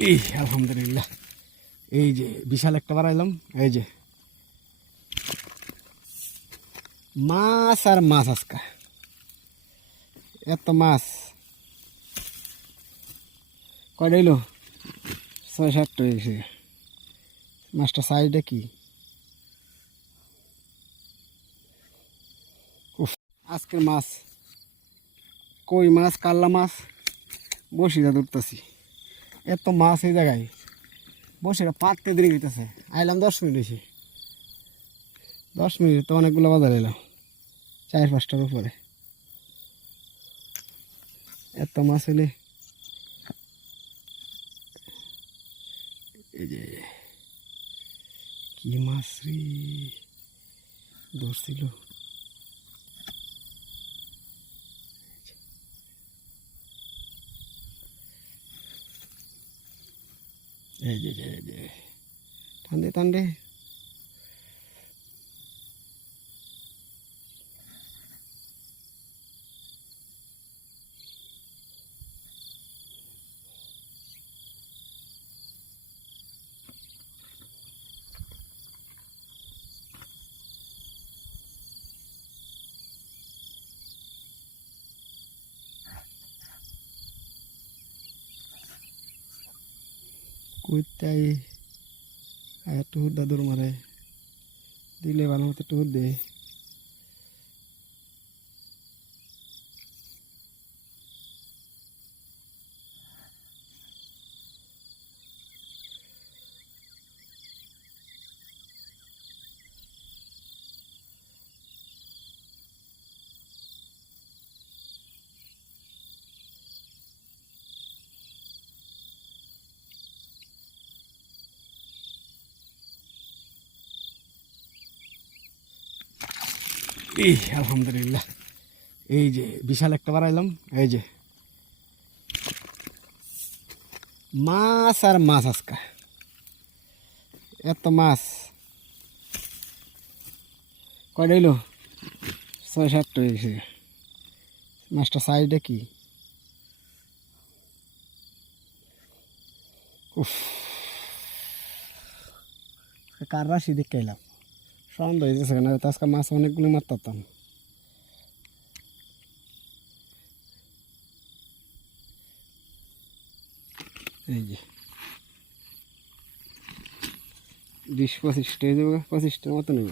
এই আলহামদুলিল্লাহ। এই যে বিশাল একটা বাড়াইলাম এই যে। মাছ আর মাছ আজকা। এত মাছ। কয়টা ছয়, সাতটা হয়ে গেছে মাছটা সাইডে কি? আজকের মাছ। কই মাছ? কাল্লা মাছ? বসিরা ধরতেছি। এত মাছ এই জায়গায়। বসিরা পাততে দিন গেতেছে আইলাম দশ মিনিট হয়েছে দশ মিনিট তো অনেকগুলো বাজার এলাম চার পাঁচটার উপরে। এত মাছ হলে এই যে, কি মাছ রে? ধরছিল। এই যে এই যে টান দে টান দে আই আর টুহুর দাদুর মারে। দিলে ভালো মতো টুহুর দে। এই আলহামদুলিল্লাহ। এই যে বিশাল একটা বার বাড়াইলাম এই যে। মাছ আর মাছ আজকা। এত মাছ। কয়টা এলো ছয় সাতটা হয়ে গেছে মাছটা সাইডে কি? উফ। কার রাশি দেখে এলাম? সন্ধ্যা হয়ে গেছে না আজকে মাছ অনেকগুলো মারতাম এই যে। বিশ পঁচিশটা পঁচিশটার মতো নেব।